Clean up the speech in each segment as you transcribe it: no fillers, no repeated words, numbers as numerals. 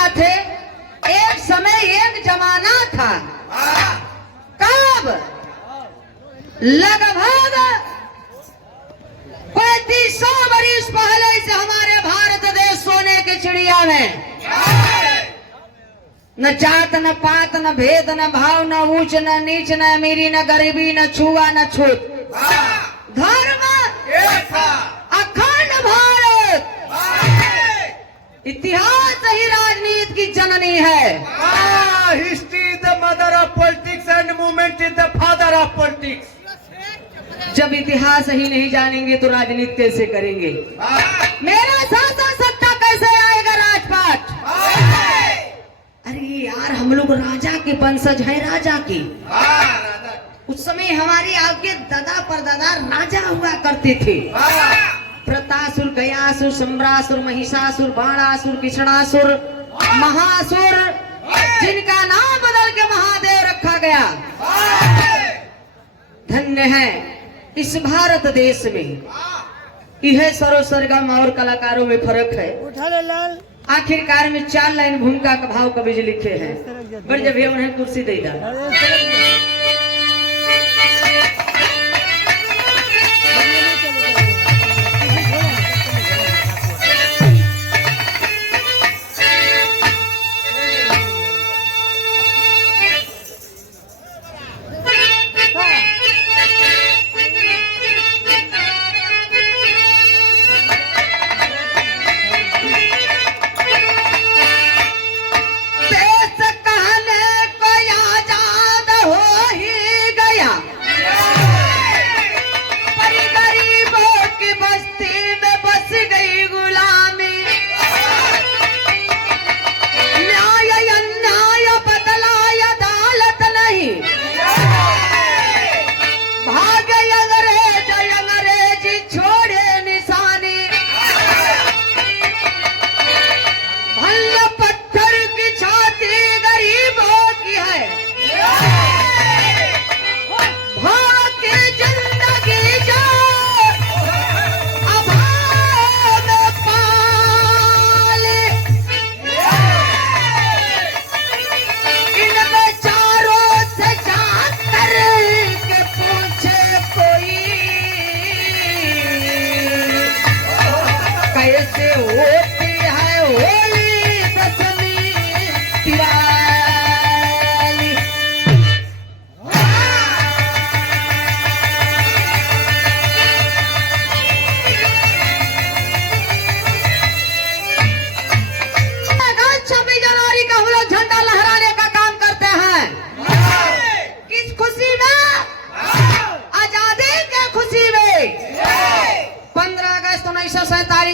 क्या थे? एक समय एक जमाना था। कब? लगभग कोई 300 वर्ष पहले से हमारे भारत देश सोने की चिड़िया में न जात न पात न भेद न भाव न ऊंच न नीच न अमीरी न गरीबी न छुआ न छूत, धर्म अखंड भारत। इतिहास ही राजनीति की जननी है। History is the mother of politics and movement is the father of politics. जब इतिहास ही नहीं जानेंगे तो राजनीति कैसे करेंगे? मेरा शासन सत्ता कैसे आएगा? राजपाट। अरे यार, हम लोग राजा के वंशज हैं, राजा की। उस समय हमारी आपके दादा परदादा राजा हुआ करते थे। प्रतासुर, गयासुर, सम्रासुर, महिषासुर, बाणासुर, किशणासुर, महासुर, जिनका नाम बदल के महादेव रखा गया। धन्य है इस भारत देश में। यह सरो सरगम और कलाकारों में फर्क है। आखिरकार में 4 लाइन भूमिका का भाव कवि जी लिखे हैं। बड़े जब उन्हें कुर्सी दे दा।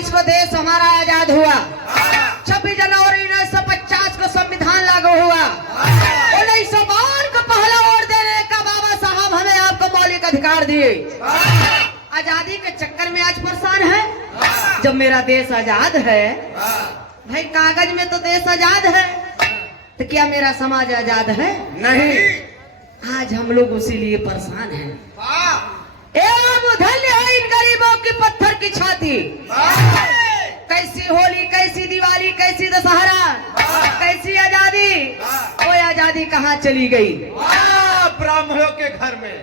को देश हमारा आजाद हुआ। 26 जनवरी 1950 को संविधान लागू हुआ। 1952 को पहला वोट देने का बाबा साहब हमें आपको मौलिक अधिकार दिए। आजादी के चक्कर में आज परेशान है। जब मेरा देश आजाद है भाई, कागज में तो देश आजाद है, तो क्या मेरा समाज आजाद है? नहीं। आज हम लोग उसी लिए परेशान हैं। धन्य है इन गरीबों की पत्थर की छाती। कैसी होली, कैसी दिवाली, कैसी दशहरा, कैसी आजादी। वो आजादी कहाँ चली गई? ब्राह्मणों के घर में।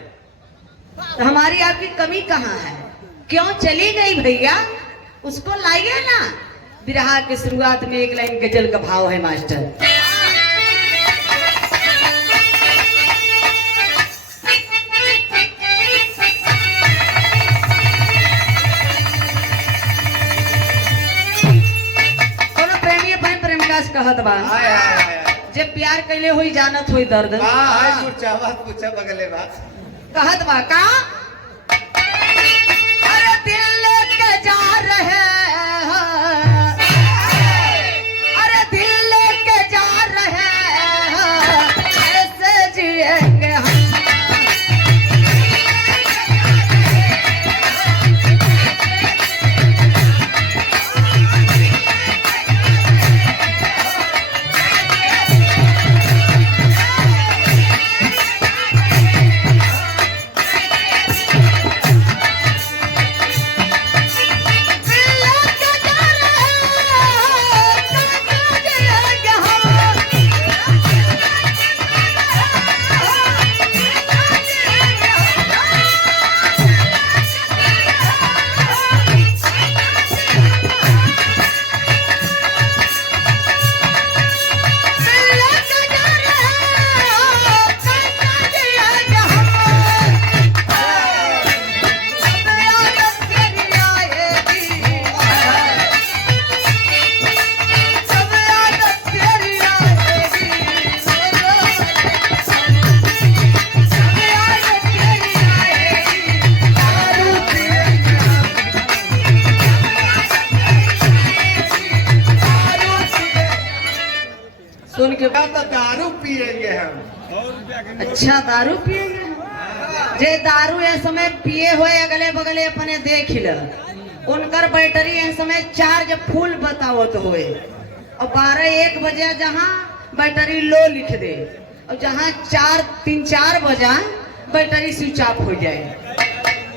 तो हमारी आपकी कमी कहाँ है? क्यों चली गई भैया? उसको लाइए ना। बिरहा की शुरुआत में एक लाइन गजल का भाव है मास्टर। कहत बा जे प्यार कैले हुई जानत हुई दर्द। बगले बा कहत बा का अरे दिल लेके जा रहे हैं, अरे दिल लेके जा रहे हैं, ऐसे जिएंगे हम। सुन के क्या तो दारू पिएंगे हम। अच्छा दारू पिएंगे जे दारू ये समय पिए हुए अगले बगले अपने देख ल उनकर बैटरी ये समय चार्ज फुल बतावत हुए और 12-1 बजे जहाँ बैटरी लो लिख दे और जहाँ 3-4 बजा बैटरी स्विच ऑफ हो जाए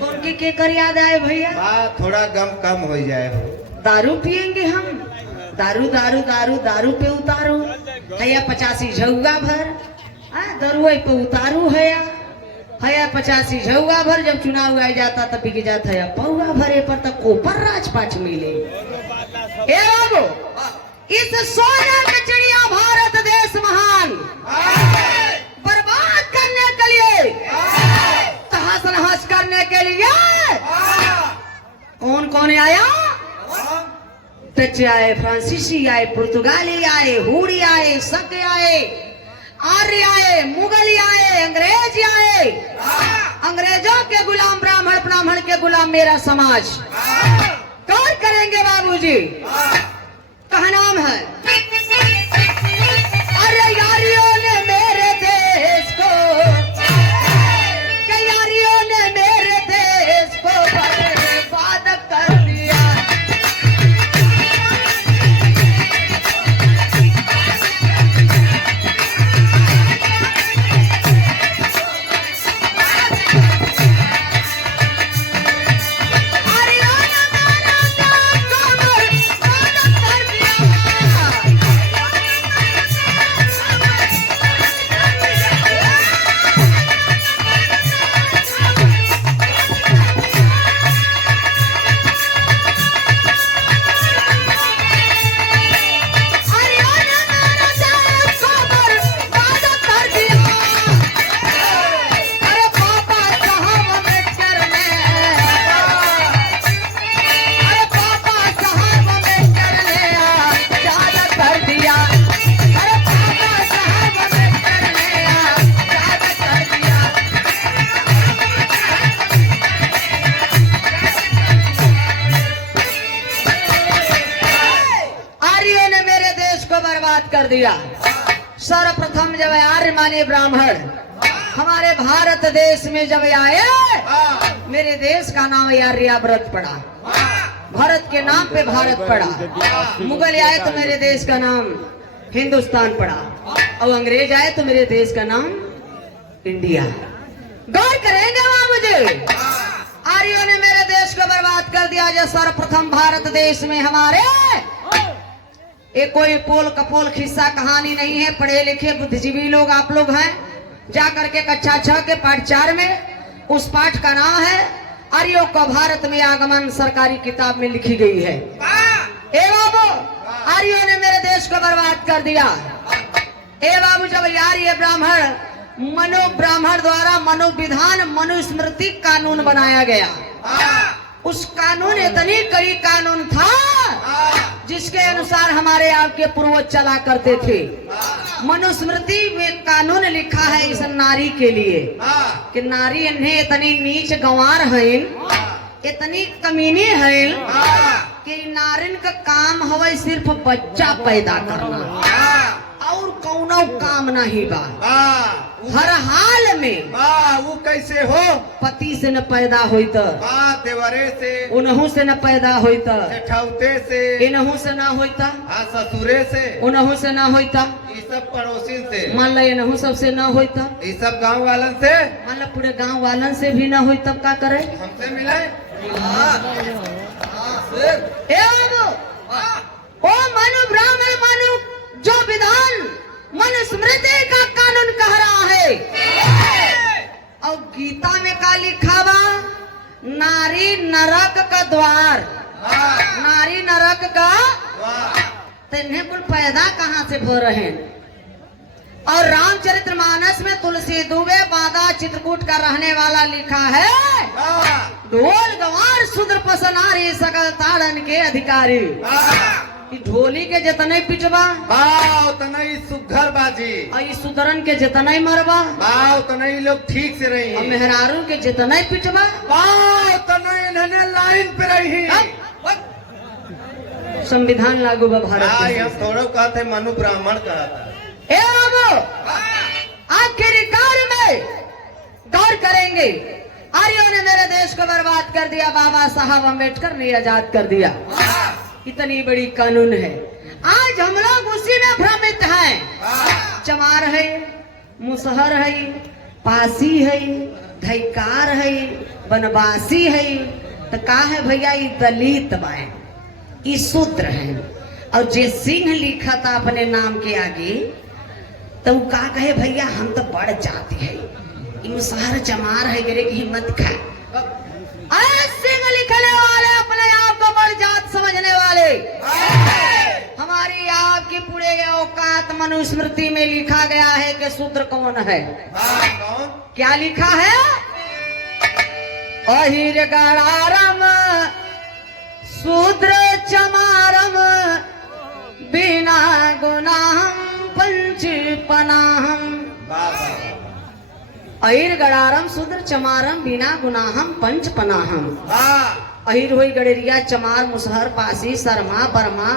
तो उनकी के कर याद आए भैया थोड़ा गम कम हो जाए हो। दारू पिएंगे हम दारू दारू दारू दारू पे उतारू है 85 झुआ भर दरुआ पे उतारू है 85 झुआ भर जब चुनाव आ जाता तब बिक जाता है पौआ भरे पर तक कोपर राजपाट मिले। ए बाबू इस सोने के चिड़िया भारत देश महान बर्बाद करने के लिए तहस नहस करने के लिए कौन कौन आया? डच आए, फ्रांसीसी आए, पुर्तगाली आए, हुडी आए, शक आए, आर्य आए, मुगल आए, अंग्रेज आए। अंग्रेजों के गुलाम ब्राह्मण के गुलाम मेरा समाज। कौन करेंगे बाबूजी? कहा नाम है? अरे यारियों ने मेरे देश को यारियों ने मेरे देश को बर्बाद कर दिया। कर दिया। सर्वप्रथम जब आर्य माने ब्राह्मण हमारे भारत देश में जब आए मेरे देश का नाम आर्यावर्त पड़ा। भारत के नाम पे भारत पड़ा। मुगल आए तो मेरे देश का नाम हिंदुस्तान पड़ा और अंग्रेज आए तो मेरे देश का नाम इंडिया। गौर करेंगे वहां मुझे आर्यों ने मेरे देश को बर्बाद कर दिया। जो सर्वप्रथम भारत देश में हमारे ये कोई पोल कपोल खिस्सा कहानी नहीं है। पढ़े लिखे बुद्धिजीवी लोग आप लोग हैं। जा करके कक्षा 6 के पाठ 4 में उस पाठ का नाम है आर्यों का भारत में आगमन सरकारी किताब में लिखी गई है। ए बाबू आर्यों ने मेरे देश को बर्बाद कर दिया। ए बाबू जब आर्य ब्राह्मण मनु ब्राह्मण द्वारा मनोविधान मनुस्मृति कानून बनाया गया। उस कानून इतनी कड़ी कानून था जिसके अनुसार हमारे आपके पूर्वज चला करते थे। मनुस्मृति में कानून लिखा है इस नारी के लिए कि नारी इन्हें इतनी नीच गंवार है, इतनी कमीनी है कि नारिन का काम हवे सिर्फ बच्चा पैदा करना और कौनो काम नहीं बा। हर हाल में वो कैसे हो? पति से न पैदा होई त देवरे से, उनहु से न पैदा होई त जेठाउते से, इनहु से न होई त ससुरे से, उनहु से न होई त ये सब पड़ोसी से, मान लो इनहु सबसे न होई त ये सब गांव वालन से, मान लो पूरे गांव वालन से भी न होई तब का करे? हमसे मिले। ओ मनु ब्राह्मण मनु जो विधान मनुस्मृति का कानून कह रहा है और गीता में का लिखा बा नारी नरक का द्वार। नारी नरक का तो इन्हें कुल पैदा कहाँ से हो रहे हैं? और रामचरितमानस में तुलसी दुबे बादा चित्रकूट का रहने वाला लिखा है ढोल गंवार शूद्र पसनारी सकल ताड़न के अधिकारी। ढोली के जितने पिटवा उतना ही सुघर बाजी और इस सुधरन के जितना ही मरवा उतना ही लोग ठीक से रही और मेहरारू के जितना ही पिटवा उतना ही इन्होंने लाइन पे रही। संविधान लागू बा भारत हम थोड़ा कहते मनु ब्राह्मण कहता ए बाबू, आखिरकार में गौर करेंगे, आर्यों ने मेरे देश को बर्बाद कर दिया, बाबा साहब अम्बेडकर ने आजाद कर दिया। इतनी बड़ी कानून है, आज हम लोग उसी में भ्रमित हैं। चमार है, मुसहर है, पासी है, धैकार है, बनवासी है, तो का है भैया ये दलित बाएं, ये शूद्र है। और जे सिंह लिखा था अपने नाम के आगे, तो वो का कहे भैया हम तो बढ़ जाते हैं, मुसहर चमार है गिरे की हिम्मत खा। अरे सिंह लिखने वाले, अपने आप को बढ़ जात समझने वाले, हमारी आपकी पूरे औकात मनुस्मृति में लिखा गया है कि शूद्र कौन है। कौन? क्या लिखा है? अहिर गणारम शूद्र चमारम बिना गुनाहम पंच पनाहम। अहिर गणारम शूद्र चमारम बिना गुनाहम पंच पनाहम। अहिर हुई गड़ेरिया, चमार, मुसहर, पासी, शर्मा, बर्मा,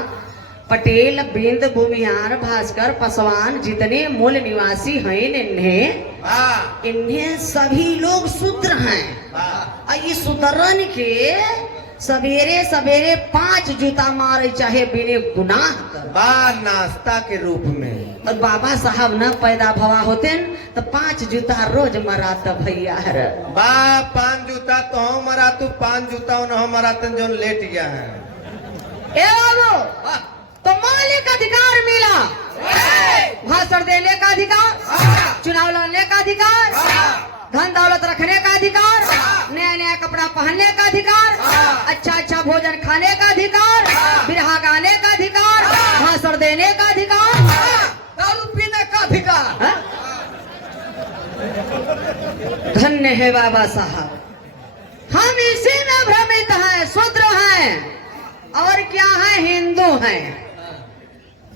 पटेल, बिंद, भूमिहार, भास्कर, पासवान, जितने मूल निवासी हैं इन्हें सभी लोग शूद्र हैं। और ये शूद्रन के सवेरे सवेरे 5 जूता मारे चाहे बिने गुनाह कर, नाश्ता के रूप में। और बाबा साहब न पैदा भवा होते तो 5 जूता रोज मराता भैया। 5 जूता तो हम मरा, तू 5 जूता उन्हें मराते जो लेट गया है। ए बाबू, तो मौलिक अधिकार मिला, भाषण देने का अधिकार, चुनाव लड़ने का अधिकार, धन दौलत रखने का अधिकार, नया नया कपड़ा पहनने का अधिकार, अच्छा अच्छा भोजन खाने का अधिकार, बिरहा गाने का अधिकार, भाषण देने का अधिकार, दारू पीने का अधिकार। धन्य है बाबा साहब, हम इसी में भ्रमित हैं, शूद्र हैं और क्या है, हिंदू हैं।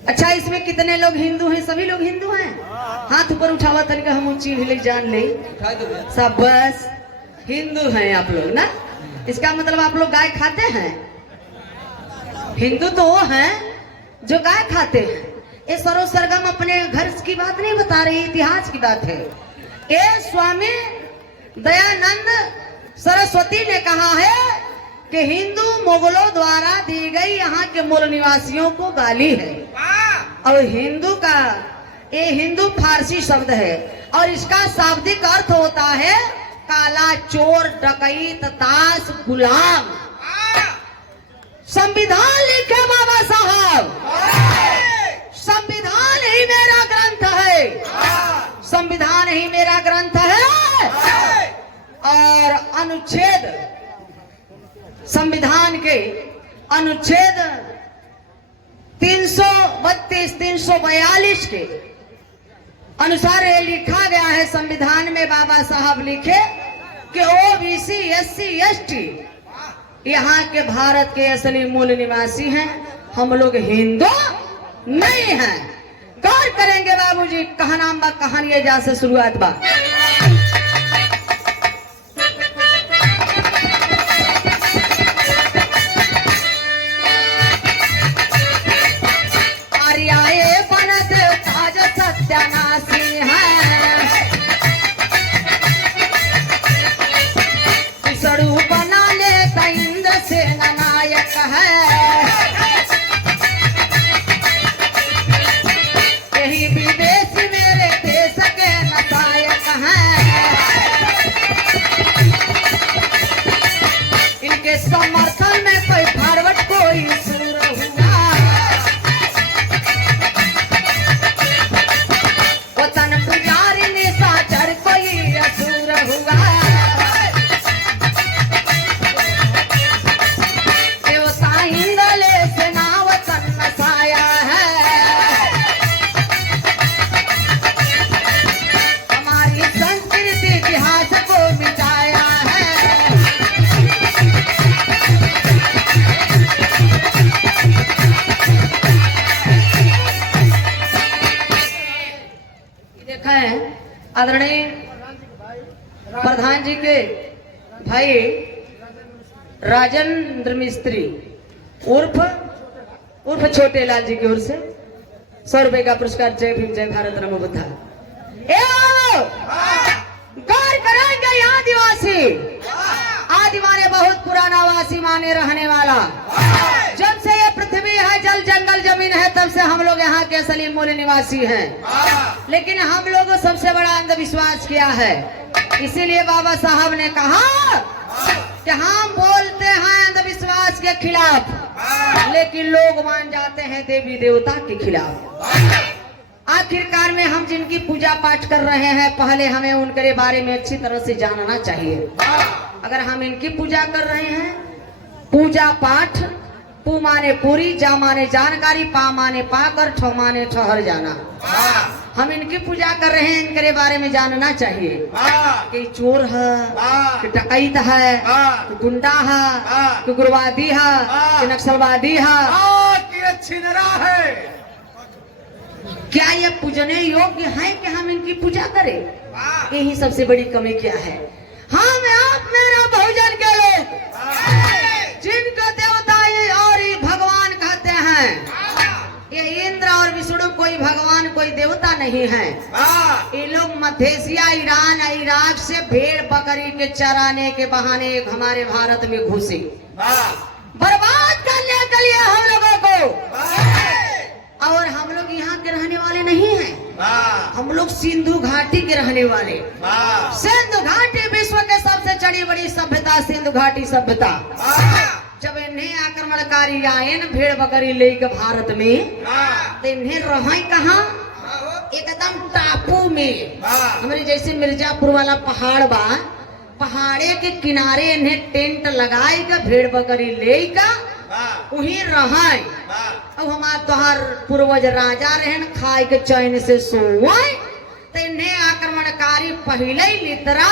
अच्छा, इसमें कितने लोग हिंदू हैं? सभी लोग हिंदू हैं। हाथ ऊपर उठावा तनिका हम ऊंची ले जान ले सब, बस हिंदू हैं आप लोग ना। इसका मतलब आप लोग गाय खाते हैं? हिंदू तो वो हैं जो गाय खाते हैं। ये सरो सरगम अपने घर की बात नहीं बता रही, इतिहास की बात है। ये स्वामी दयानंद सरस्वती ने कहा है कि हिंदू मुगलों द्वारा दी गई यहाँ के मूल निवासियों को गाली है। और हिंदू का ये हिंदू फारसी शब्द है और इसका शाब्दिक अर्थ होता है काला, चोर, डकैत, दास, गुलाम। संविधान लिखे बाबा साहब, संविधान ही मेरा ग्रंथ है, संविधान ही मेरा ग्रंथ है। और अनुच्छेद, संविधान के अनुच्छेद 332, 342 के अनुसार ये लिखा गया है संविधान में, बाबा साहब लिखे कि ओबीसी, एससी, एसटी यहाँ के भारत के असली मूल निवासी हैं, हम लोग हिंदू नहीं हैं। गौर करेंगे बाबूजी, कहनाम बा कहानी जा से शुरुआत बा। सत्यानाशी है, सड़ू बनाने का इंद्र सेना नायक है, यही विदेश मेरे देश के नायक हैं। इनके समर्थन में कोई फॉरवर्ड कोई सुर हुआ, आदरणीय प्रधान जी के भाई राजेंद्र मिस्त्री उर्फ छोटे लाल जी की ओर से 100 रुपए का पुरस्कार। जय भीम, जय भारत, नमो बुद्धा। गौर करेंगे आदिवासी, आदि माने बहुत पुराना, वासी माने रहने वाला। जब से ये पृथ्वी है, जल जंगल जमीन है, तब से हम लोग यहाँ के असली मूल निवासी हैं। लेकिन हम लोगों सबसे बड़ा अंधविश्वास किया है। इसीलिए बाबा साहब ने कहा कि हम बोलते हैं अंधविश्वास के खिलाफ, लेकिन लोग मान जाते हैं देवी देवता के खिलाफ। आखिरकार में हम जिनकी पूजा पाठ कर रहे हैं, पहले हमें उनके बारे में अच्छी तरह से जानना चाहिए। अगर हम इनकी पूजा कर रहे हैं, पूजा पाठ, पू माने पूरी, जा माने जानकारी, पा माने पाकर, ठो माने ठहर जाना। हम इनकी पूजा कर रहे हैं, इनके बारे में जानना चाहिए कि चोर है, कि डकैत है, कि गुंडा है, कि गुरवादी है, कि नक्सलवादी है, कि छिनरा है। क्या ये पूजने योग्य है कि हम इनकी पूजा करें? यही सबसे बड़ी कमी क्या है। हम आप मेरा बहुजन के लोग, जिनको देवता और भगवान कहते हैं, ये इंद्र और विष्णु कोई भगवान कोई देवता नहीं है। ये लोग मध्य एशिया, ईरान, इराक से भेड़ बकरी के चराने के बहाने हमारे भारत में घुसे, बर्बाद करने के लिए हम लोगों को। और हम लोग यहाँ के रहने वाले नहीं हैं, हम लोग सिंधु घाटी के रहने वाले। सिंधु घाटी विश्व के सबसे चढ़ी बड़ी सभ्यता, सिंधु घाटी सभ्यता। जब इन्हें आक्रमणकारी आए न भेड़ बकरी लेकर भारत में, तो इन्हें रहे कहाँ? एकदम टापू में। हमारे जैसे मिर्जापुर वाला पहाड़ बा, पहाड़े के किनारे इन्हें टेंट लगाए का भेड़ बकरी लेकर वहीं रहे। अब हमार तोहार पूर्वज राजा रहन, खाए के चैन से सोए, तो इन्हें आक्रमणकारी पहले ही लितरा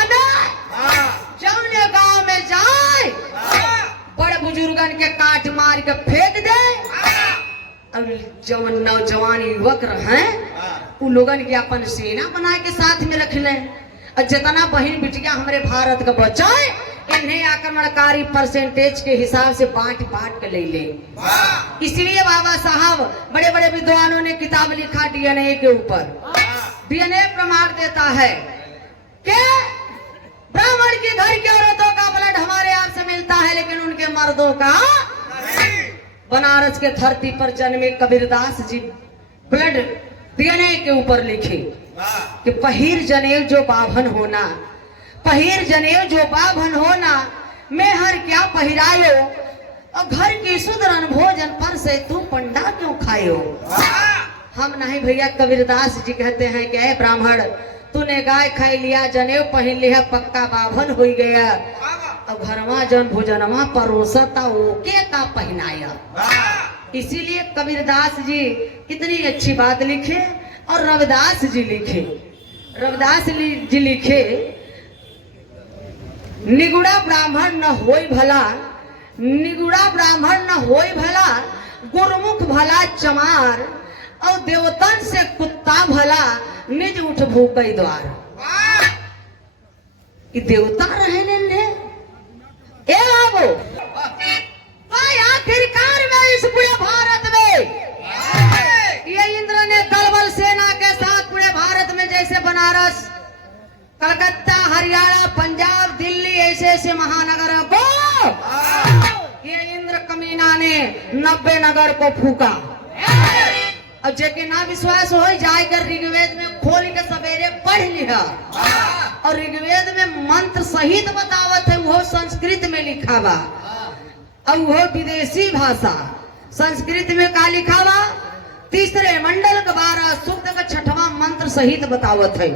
जौने गांव में जाए, बड़े बुजुर्गन के काट मार के फेंक दे। अब जवन नौजवान युवक रहे, उन लोगन के अपन सेना बना के साथ में रख ले। और जितना बहन बिटिया हमारे भारत का बचाए, इन्हें आक्रमणकारी परसेंटेज के हिसाब से बांट बांट के ले ले। इसलिए बाबा साहब बड़े बड़े विद्वानों ने किताब लिखा डीएनए के ऊपर। डीएनए प्रमाण देता है कि ब्राह्मण की घर की औरतों का ब्लड हमारे आप से मिलता है, लेकिन उनके मर्दों का बनारस के धरती पर जन्मे कबीरदास जी ब्लड डीएनए के ऊपर लिखे कि पहिर जनेऊ जो बाभन होना, पहिर जनेऊ जो बाभन होना, मैं हर क्या पहिरायो, और घर की सुधरन भोजन पर से तू पंडा क्यों खायो। हम नहीं भैया, कबीरदास जी कहते हैं कि ऐ ब्राह्मण, तूने गाय खाई लिया, जनेऊ पहन लिया, पक्का बाभन हो गया, अब घरवा जन भोजनवा परोसता ओके का पहनाया। इसीलिए कबीरदास जी कितनी अच्छी बात लिखे, और रविदास जी लिखे। रविदास जी लिखे, निगुड़ा ब्राह्मण न होई भला, निगुड़ा ब्राह्मण न होई भला, गुरमुख भला चमार, और देवतन से कुत्ता भला, निज उठ भूकई द्वार। ये देवता रहे ने ए बाबू, आखिरकार में इस पूरे भारत में ये इंद्र ने दलबल सेना के साथ पूरे भारत में, जैसे बनारस, कलकत्ता, हरियाणा, पंजाब, दिल्ली, ऐसे ऐसे महानगरों को ये इंद्र कमीना ने 90 नगर को फूका। अब जेके ना विश्वास हो जाकर ऋग्वेद में खोल के सवेरे पढ़ लिया, और ऋग्वेद में मंत्र सहित बतावत है, वो संस्कृत में लिखा बा, और वो विदेशी भाषा। संस्कृत में का लिखा बा? तीसरे मंडल का 12 सूक्त का 6वां मंत्र सहित बतावत है।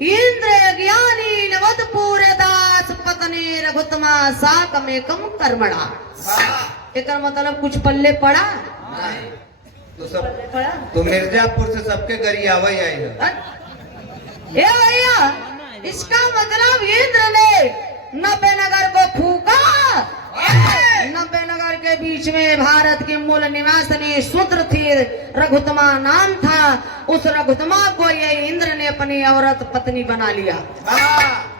इंद्र ज्ञानी नवद पूरे दास पत्नी रघुतमा साक में कम कर्मणा। एक मतलब कुछ पल्ले पड़ा तो सब पड़ा, तो मिर्जापुर से सबके गरियावा ही आई है। ए भैया, इसका मतलब इंद्र ने 90 नगर को फूका। 90 नगर के बीच में भारत के मूल निवासिनी शूद्र थी, रघुतमा नाम था। उस रघुतमा को ये इंद्र ने अपनी औरत पत्नी बना लिया।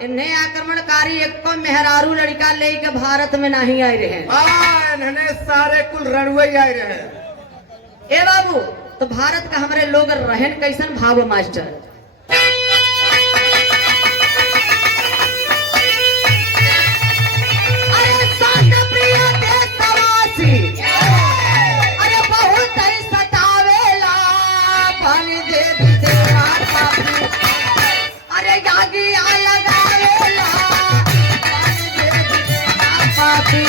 इन्हें आक्रमणकारी एक को मेहरारू लड़का लेके भारत में नहीं आए रहे, इन्हें सारे कुल रणवे आए रहे। ए बाबू, तो भारत का हमारे लोग रहन कैसन भाव मास्टर। अरे शांत प्रिय देशवासी, अरे बहुत ही सतावेला पानी दे देवा पापी, अरे जागिया लगावेला पानी दे देवा पापी।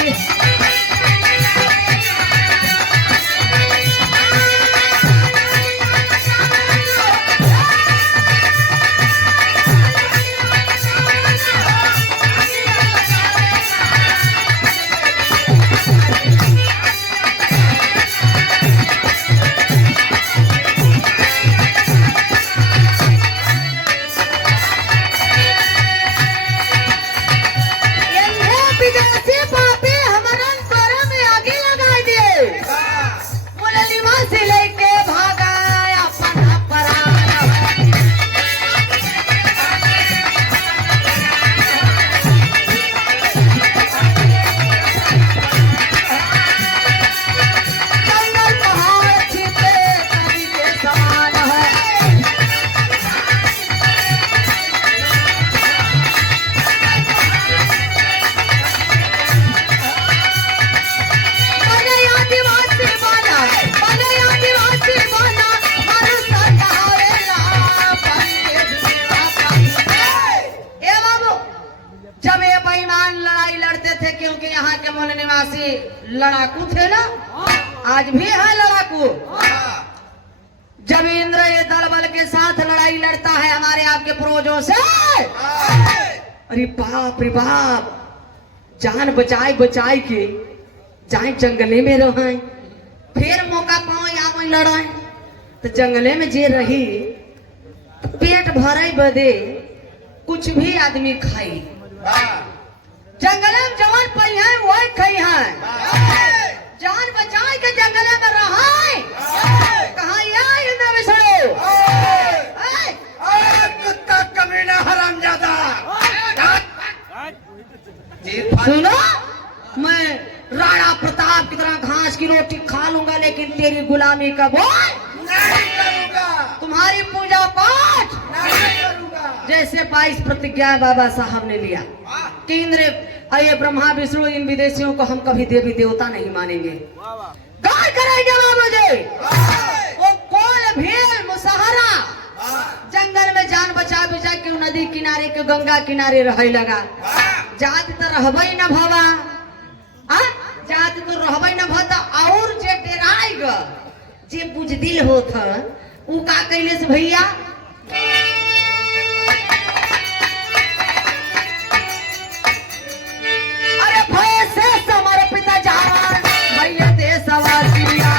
लड़ाकू थे ना, आज भी है लड़ाकू। जब इंद्र ये दल बल के साथ लड़ाई लड़ता है हमारे आपके पूर्वजों से, अरे बाप रे बाप, जान बचाए बचाए के जाए जंगले में रहे, फिर मौका पाओ या कोई लड़ाए तो जंगले में जे रही तो पेट भरे बदे कुछ भी आदमी खाई, जंगल में जवान पई है वही खाई है, जान बचाए के जंगल में रहा कहा कुत्ता कमीना हरामजादा। सुनो, मैं राणा प्रताप की तरह घास की रोटी खा लूंगा लेकिन तेरी गुलामी का बोझ नहीं करूंगा, तुम्हारी पूजा पाठ नहीं करूंगा। जैसे 22 प्रतिज्ञा बाबा साहब ने लिया कि इंद्र अये ब्रह्मा विष्णु इन विदेशियों को हम कभी देवी देवता नहीं मानेंगे, गाय करेंगे मुझे वो कोल भेल मुसहरा जंगल में जान बचा बचा के नदी किनारे के गंगा किनारे रहे लगा, जात तो रहबई न भवा, जात तो रहबई न भता और जे डेराएग जे बुझदिल होत उ का कैले से भैया अरे भय से समर्पित जान भैया देशवासिया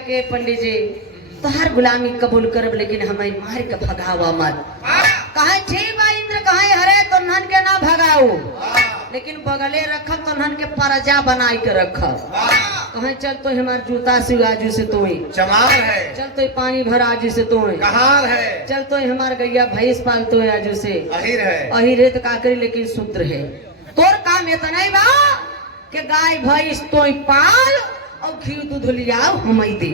के पंडित जी तोहर गुलामी कबूल करब लेकिन हमें मार के भगावा मत, कहे ठीक बा इंद्र कहे हरे तो नन के ना भगाऊ लेकिन बगले रखब तो नन के परजा बनाई के रखब, कहे चल तो हमार जूता से आजू से तोई चमार है, चल तो पानी भर आजू से तोई कहार है, चल तो हमार गैया भैंस पाल तो आजू से अहिर है, अहिर है तो का करी लेकिन शूद्र है, तोर काम इतना ही बा कि गाय भैंस तोई पाल और घी दूध लियाओ हमें दे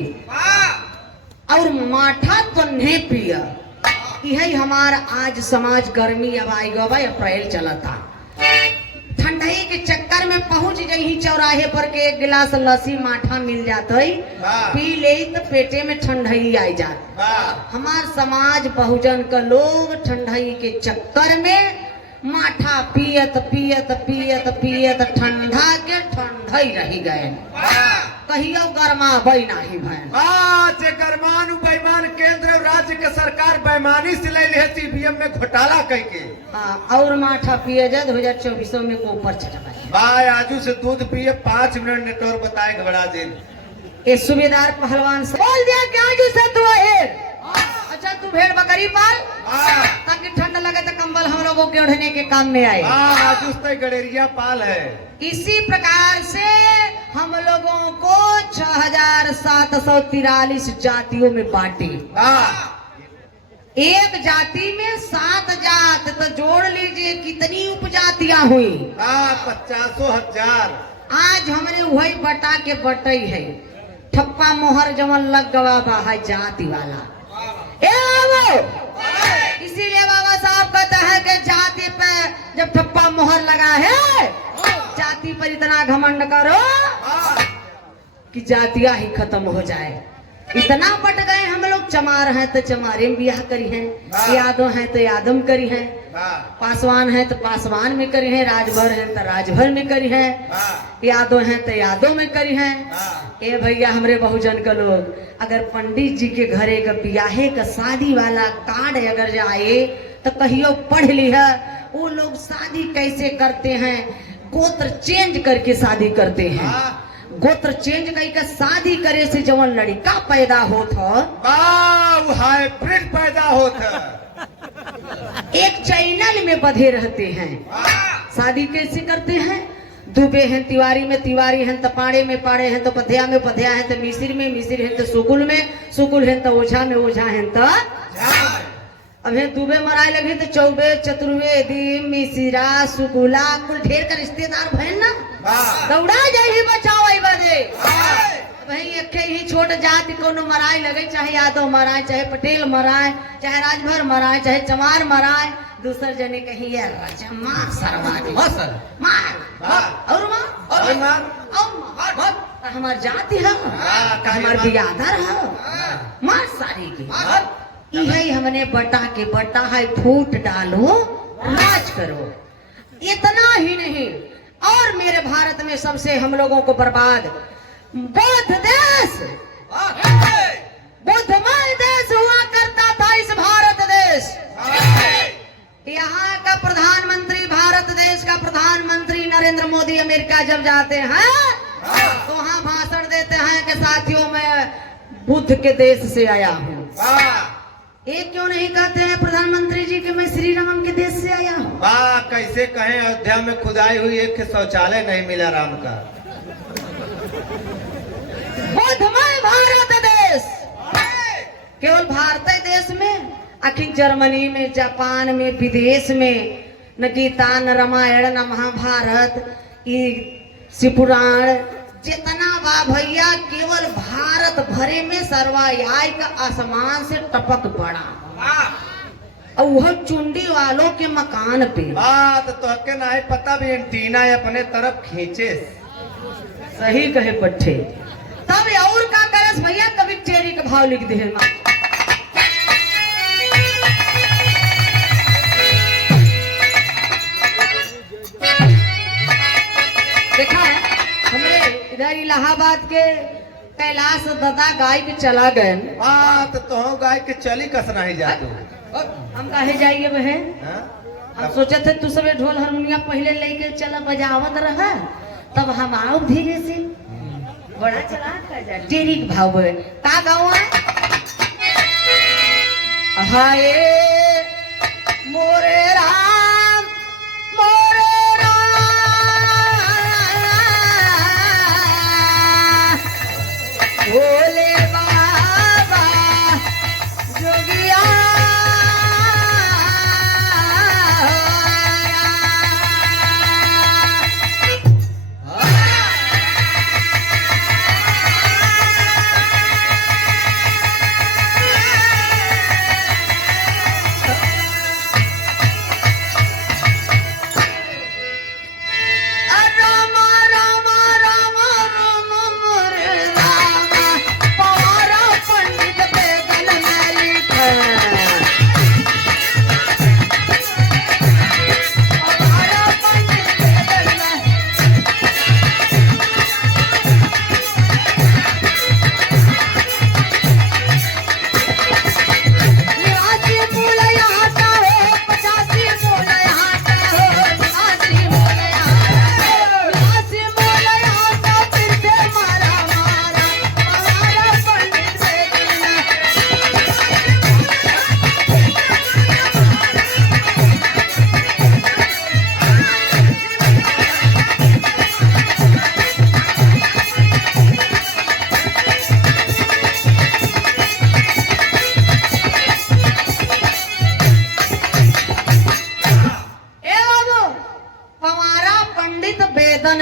और माठा तो नहीं पिया। यही हमारा आज समाज गर्मी अब आई गवा अप्रैल चलता, ठंडाई के चक्कर में पहुंच गई चौराहे पर के एक गिलास लस्सी माठा मिल जाता पी ले तो पेटे में ठंडाई आई जात। हमार समाज बहुजन का लोग ठंडाई के चक्कर में माठा पियत पियत पियत पियत ठंडा के ठंडा ही रही गए, कहियो गरमा बई नहीं भैन। जे गरमान बेईमान केंद्र और राज्य के सरकार बेईमानी से ले ले सीबीएम में घोटाला करके। हाँ, और माठा पिए जा 2024 में को ऊपर चढ़ाए। भाई आजू से दूध पिए 5 मिनट नेटवर्क बताए घबरा दे। ये सूबेदार पहलवान से बोल दिया कि आजू से तू है। अच्छा तू भेड़ बकरी पाल ताकि ठंड लगे तो कंबल हम लोगों के ओढ़ने के काम में आए। आजू से गडेरिया पाल है। इसी प्रकार से हम लोगों को 6743 जातियों में बांटे। एक जाति में 7 जात, तो जोड़ लीजिए कितनी उपजातियां हुई। 50,000। आज हमने वही बटा के बटई है, ठप्पा मोहर जमन लग गवा बा है जाति वाला। ए बाबू, इसीलिए बाबा साहब कहता है कि जाति पे जब ठप्पा मोहर लगा है, जाति पर इतना घमंड करो कि जातियां ही खत्म हो जाए। इतना बट गए हम लोग, चमार हैं तो चमारे में ब्याह करी हैं, यादव हैं तो यादव करी हैं, पासवान है तो पासवान में करी है, राजभर है तो राजभर में करी है, यादव है तो यादव में करी है। ए भैया हमरे बहुजन का लोग, अगर पंडित जी के घरे का ब्याहे का शादी वाला कार्ड अगर जाए तो कहियो पढ़ ली है वो लोग शादी कैसे करते हैं, गोत्र चेंज करके शादी करते हैं। गोत्र चेंज करके शादी करे से जवन लड़का पैदा होता हाइब्रिड पैदा होता, एक चैनल में बधे रहते हैं। शादी कैसे करते हैं, दुबे हैं तिवारी में तिवारी हैं तो पाड़े में पाड़े हैं तो पथिया में पथिया है तो मिसिर में मिसिर है तो सुकुल में सुकुल है तो ओझा में ओझा है तो अब दुबे मराए लगे तो चौबे चतुर्वे दी मिसिरा सुकुला कुल ढेर का रिश्तेदार बहन ना दौड़ा जाए बचाओ बदे भाई एक ही छोट जाति कोनो मराए लगे, चाहे यादव मराए, चाहे पटेल मराए, चाहे राजभर मराए, चाहे चमार मराए, दूसर जने कहीं ये मार सरवानी मार और हमार जाति है, हमार बियादर है, मार सारी की यही हमने बटा के बटा है, फूट डालो राज करो। इतना ही नहीं, और मेरे भारत में सबसे हम लोगों को बर्बाद बौद्ध देश, बुद्धमय देश हुआ करता था इस भारत देश। यहाँ का प्रधानमंत्री, भारत देश का प्रधानमंत्री नरेंद्र मोदी अमेरिका जब जाते हैं तो वहाँ भाषण देते हैं कि साथियों मैं बुद्ध के देश से आया हूँ। एक क्यों नहीं कहते हैं प्रधानमंत्री जी कि मैं श्री राम के देश से आया हूँ? कैसे कहें, अयोध्या में खुदाई हुई एक शौचालय नहीं मिला राम का। बुद्धमय भारत देश, केवल भारत देश में, आखिर जर्मनी में, जापान में, विदेश में न गीता न रामायण न महाभारत शिवपुराण जितना बा भैया, केवल भारत भरे में सर्वायाय का आसमान से टपक पड़ा और वह चुंडी वालों के मकान पे। बात तो हके ना पता भी एंटीना अपने तरफ खींचे। सही कहे पट्टे, तब और का करस भैया, कभी चेरी का भाव लिख दे ना। देखा है हमरे इधर इलाहाबाद के कैलाश दादा गाय के चला गए। तो गाय के चली कसना ही जाते, हम काहे जाइए बहन, हम सोचे थे तू सब ढोल हारमोनिया पहले लेके चला बजावत रहा, तब हम आओ धीरे से बड़ा चला कर टेरी भाव का गाँव है। हाय मोरे राम मोरे राम भोले बाबा जोगिया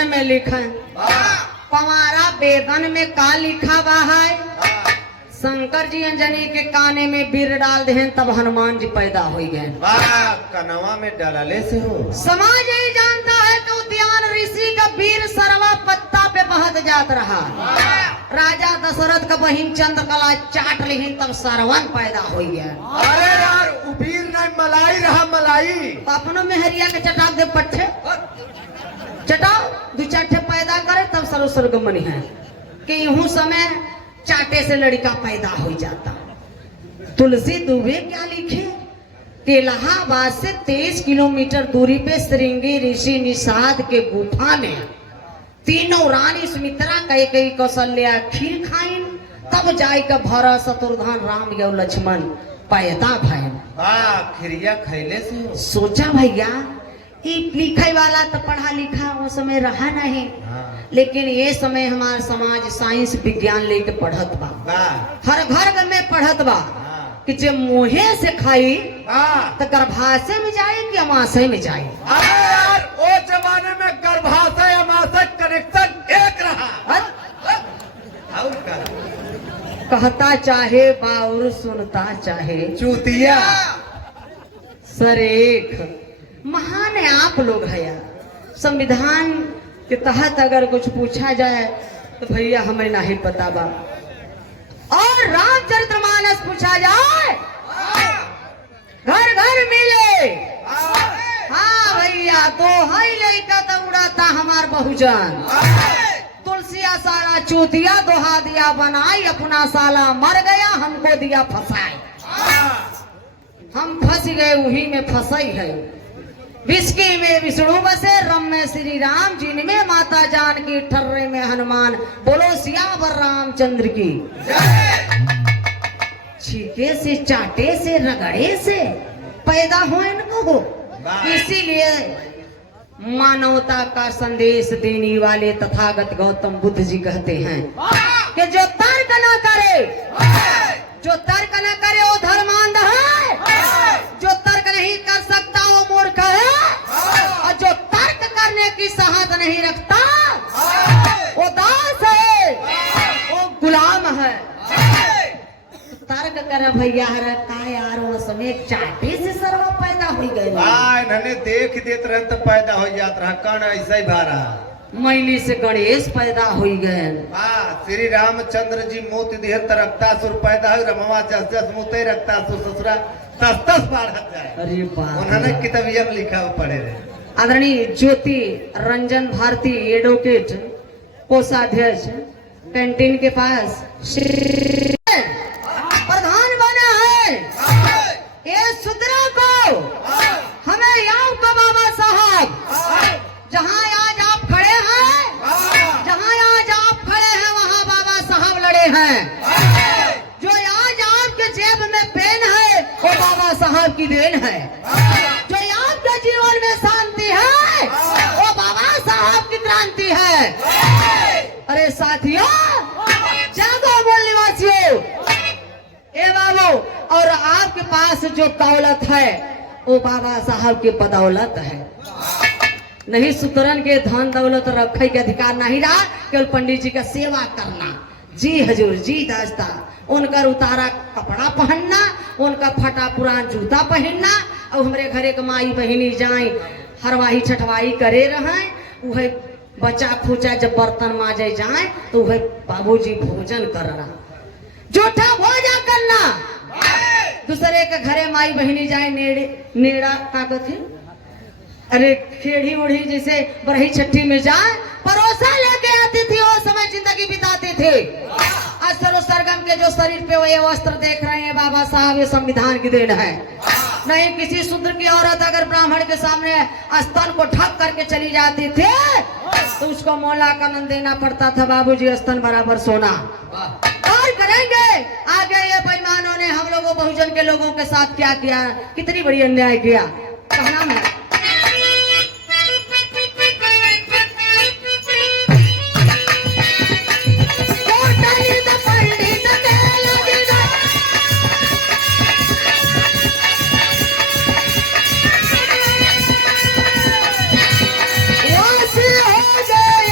वेदन में लिखा है, पवारा वेदन में का लिखा हुआ है? शंकर जी अंजनी के काने में बीर डाल दे तब हनुमान जी पैदा हो गए। कनवा में डाले से हो। समाज यही जानता है कि उद्यान ऋषि का बीर सरवा पत्ता पे बहत जात रहा। राजा दशरथ का बहिन चंद्रकला चाट ली तब सरवन पैदा हो गया। अरे यार उबीर नहीं मलाई रहा मलाई। तो अपनों में हरिया के चटा दे पट्टे चटाओ दो चाटे पैदा करे तब सरो सरगमनी है कि यूं समय चाटे से लड़का पैदा हो जाता। तुलसी दुबे क्या लिखे कि इलाहाबाद से 23 किलोमीटर दूरी पे श्रृंगी ऋषि निषाद के गुफा में तीनों रानी सुमित्रा कैकेयी कौशल्या खीर खाइन तब जाय के भरत शत्रुघ्न राम और लक्ष्मण पैदा भइल। खिरिया खैले से सोचा भैया लिखे वाला तो पढ़ा लिखा वो समय रहा नहीं। लेकिन ये समय हमारा समाज साइंस विज्ञान लेके पढ़त बा, हर घर में पढ़त बा कि जे मुहे से खाई तो गर्भाशय में जाए कि अमाशय में जाए। अरे यार वो जमाने में गर्भाशय अमाशय कनेक्शन एक रहा। कहता चाहे बाउर सुनता चाहे चूतिया। सर एक महान है आप लोग है यार। संविधान के तहत अगर कुछ पूछा जाए तो भैया हमें नहीं पता बा। और रामचरितमानस पूछा जाए घर घर मिले। हाँ भैया तो है लड़का तो उड़ाता हमार बहुजन। तुलसिया साला चूतिया दोहा दिया बनाई अपना साला मर गया हमको दिया फसाई। हम फंस गए वही में फंसाई है। विस्की में विष्णु बसे रम में श्री राम जिनमें माता जानकी ठर्रे में हनुमान बोलो सियावर रामचंद्र की। छीके से चाटे से रगड़े से पैदा हो इनको हो। इसीलिए मानवता का संदेश देने वाले तथागत गौतम बुद्ध जी कहते हैं कि जो तर्क न करे वो धर्मांध है। जो तर्क नहीं कर सकता वो मूर्ख है। और जो तर्क करने की साहस नहीं रखता वो दास है, वो गुलाम है। तर्क कर भैया रखता है यार वो समय चाटे से सर्व पैदा हो गए। इन्होंने देख देते रहे तो पैदा हो जाता रहा। कौन ऐसा ही भारा मैली से गणेश पैदा हो गए। श्री रामचंद्र जी मोती दिह रक्तासुर पैदा हो। रमवा जस जस मोते रक्तासुर ससुरा तस तस बढ़त जाए। अरे बाप उन्होंने किताबिया में लिखा हुआ पढ़े रहे। आदरणीय ज्योति रंजन भारती एडवोकेट कोषाध्यक्ष कैंटीन के पास प्रधान बना है। ये सुधरा को हमें याद को बाबा साहब जहाँ आज आप खड़े हैं, वहाँ बाबा साहब लड़े हैं। जो आज आपके जेब में पेन है वो बाबा साहब की देन है। जो आपके जीवन में शांति है वो बाबा साहब की क्रांति है। अरे साथियों जागो मूल निवासियों ए बाबू। और आपके पास जो दौलत है वो बाबा साहब की बदौलत है। नहीं सुतरन के धन दौलत रखे के अधिकार नहीं रहा, केवल पंडित जी का सेवा करना। जी हजूर जी दास्ता उनका उतारा कपड़ा पहनना, उनका फटा पुरान जूता पहनना। और हमारे घरे के माई बहिनी जाए हरवाही छठवाही करे रहे। वह बच्चा खूचा जब बर्तन माजे जाए तो वह बाबूजी भोजन कर रहा। जूठा भोजन करना। दूसरे के घरे माई बहिनी जाए नेड़ा का थे अरे खेड़ी उड़ी जैसे बरही छठी में जाए परोसा लेके आती थी। वो समय जिंदगी बिताते थे। आज सरो सरगम के जो शरीर पे वो ये वस्त्र देख रहे हैं बाबा साहब ये संविधान की देन है। नहीं किसी शूद्र की औरत अगर ब्राह्मण के सामने स्तन को ढक करके चली जाती थी तो उसको मोला का नंद देना पड़ता था। बाबूजी स्तन बराबर सोना। और करेंगे आगे ये बेईमानों ने हम लोगों बहुजन के लोगों के साथ क्या किया, कितनी बड़ी अन्याय किया। कहना है वासी हो गए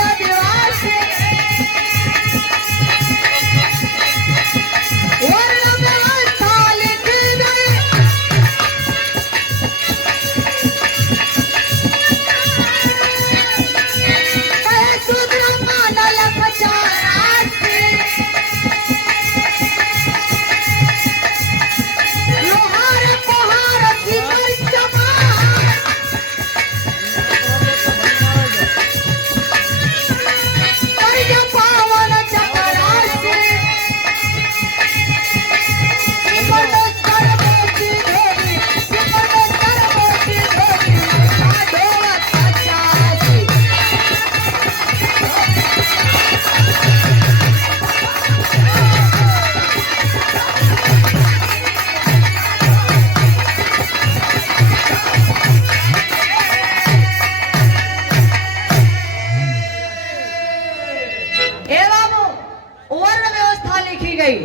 वर्ण व्यवस्था लिखी गई।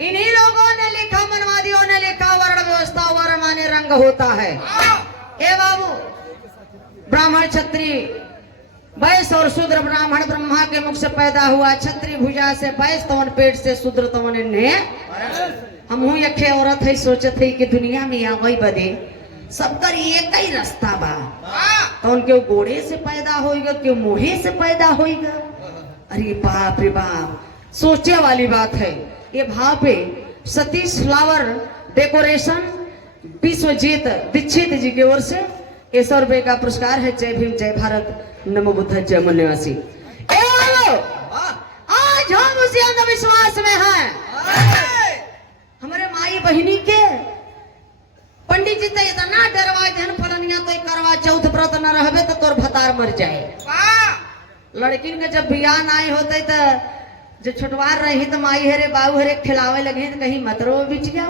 इन्हीं लोगों ने लिखा, मनवादियों ने लिखा वर्ण व्यवस्था। वर्ण माने रंग होता है। ए बाबू, ब्राह्मण क्षत्रिय वैश्य और शूद्र। ब्राह्मण ब्रह्मा के मुख से पैदा हुआ, क्षत्रिय भुजा से, वैश्य तवन पेट से, शूद्र तवन ने। हम यखे औरत है सोचत है कि दुनिया में आवई बदे सबकर एक ही रास्ता बा। तो उनके गोड़े से पैदा होएगा, क्यों मोहे से पैदा होएगा। अरे बाप रे बाप, सोचे वाली बात है। ये भाव पे सतीश फ्लावर डेकोरेशन विश्वजीत दीक्षित जी की ओर से 100 रुपए का पुरस्कार है। जय भीम, जय भारत, नमो बुद्ध, जय मूल्यवासी। आज हम उसी अंधविश्वास में हैं। हमारे माई बहिनी के पंडित जी तो इतना डरवाए थे, फलनिया तो करवा चौथ व्रत न रहबे तो तोर भतार मर जाए। लड़किन के जब बियाह नाई होते तो जो छुटवार रही तो माई हरे बाबू हरे खिलावे लगे तो कहीं मतरवा बिच गया।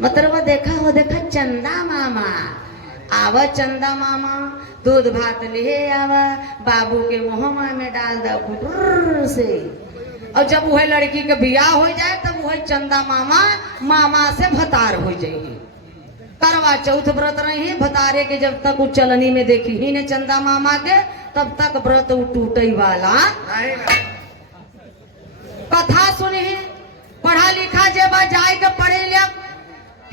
मतरवा देखा हो, देखा चंदा मामा आवा, चंदा मामा दूध भात ले आवा, बाबू के मुँह में डाल दो फुटर से। और जब वह लड़की के बियाह हो जाए तब वह चंदा मामा मामा से भतार हो जाएगी। करवा चौथ व्रत रही भतारे के जब तक चलनी में देखी ही ने चंदा मामा के, तब तक व्रत टूटे वाला। कथा सुनी, पढ़ा लिखा जे जाए के पढ़े लिया।